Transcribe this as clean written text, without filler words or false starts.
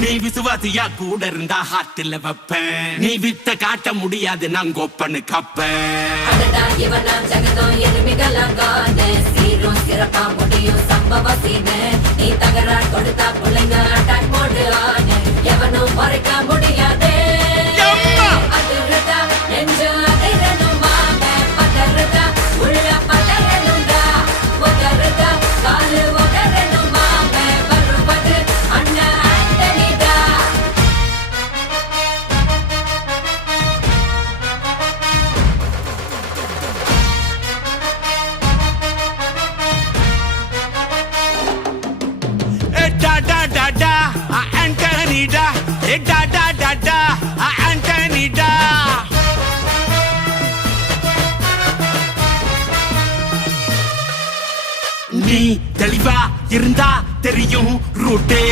நீ விசுவாசியா கூட இருந்தா ஹார்ட்ல வைப்பேன். நீ வித்த காட்ட முடியாது நான் கோப்பனு கப்பேன். ஜகதம் எதுமிகலங்கான சீரும் சிறப்பா முடியும் சம்பவ சீனு. நீ தகரா கொடுத்தா பிள்ளைங்க அட்டாக் போடு ஆனு. எவனும் மறைக்க முடியாதே. அதிர்றதா நெஞ்சு அதிரணுமாம பதறதா உள்ள பதறணுண்டா. உதறதா காலு உதறணுமாம வருவது அண்ணன் ஆண்டனிடா. Antonida, da da da da, Antonida. நீ தெளிவா இருந்தா தெரியும் ரூட்டே.